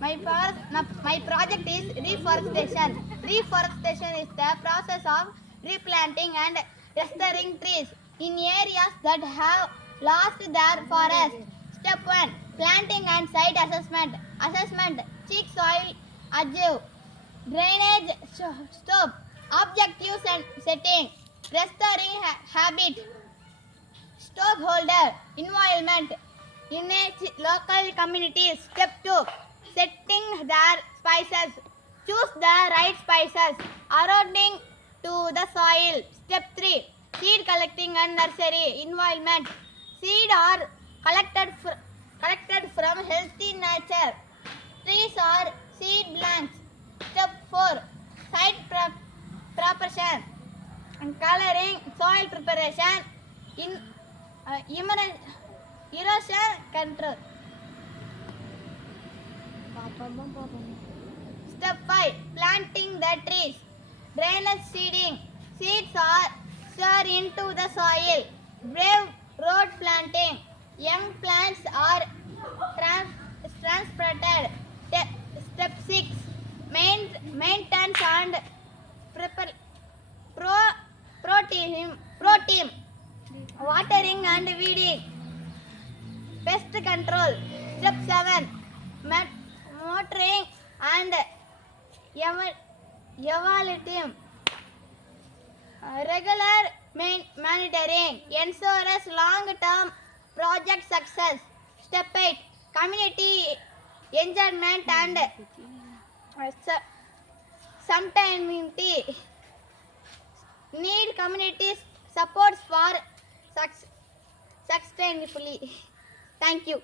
My project is reforestation. Reforestation is the process of replanting and restoring trees in areas that have lost their forest. Step 1. Planting and site assessment. Assessment. Check soil adjue. Drainage stop. Objectives and setting. Restoring habit. Stockholder, environment, unite local communities. Step 2. Setting their spices. Choose the right spices. Eroding to the soil. Step 3. Seed collecting and nursery. Environment. Seed are collected from healthy nature. Trees are seed banks. Step 4. Site preparation and coloring, soil preparation, in erosion control. Step 5. Planting the trees. Drainage seeding. Seeds are stirred into the soil. Brave road planting. Young plants are transplanted. Step 6. Maintenance and prepare. Pro team. Watering and weeding. Pest control. Step 7. Monitoring and evaluating. Regular monitoring ensures long-term project success. Step 8. Community engagement and sometimes need community supports for sustainability. Thank you.